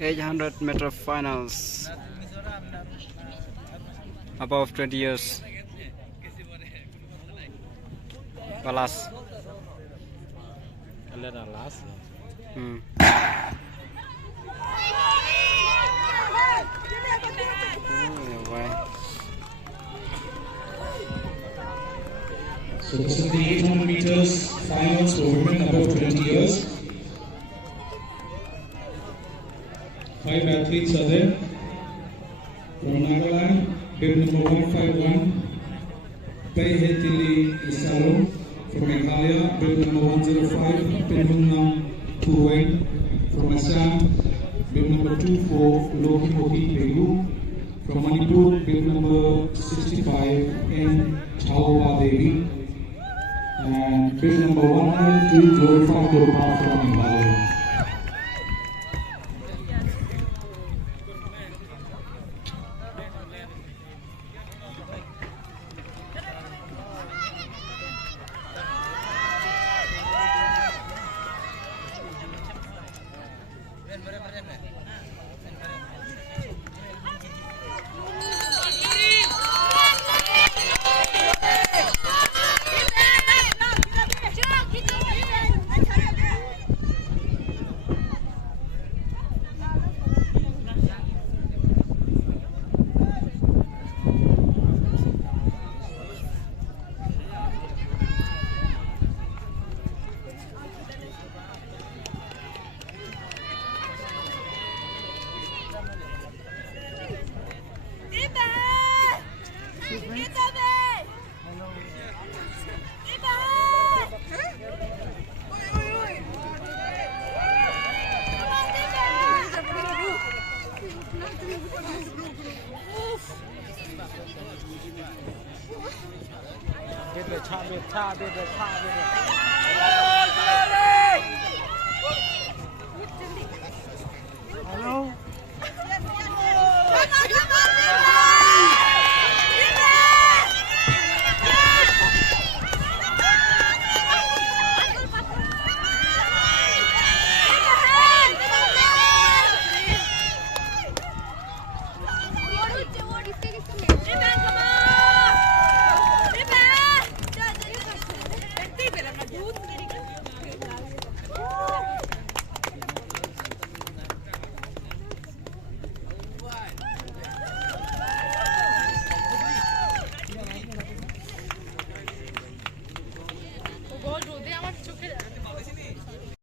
800-meter finals. Above 20 years. Balas. Hmm. So this is the 800 meters finals for women above 20 years. 5 athletes are there. From Nagaland, bib number 151, Peihetili Isalo. From Meghalaya, bib number 105, Pinhungnam Purwain. From Assam, bib number 24, Lohimoki Pegu. From Manipur, bib number 65, N. Chaowa Devi. And bib number 102, Glorified Durpa from Meghalaya. Biết về cha biết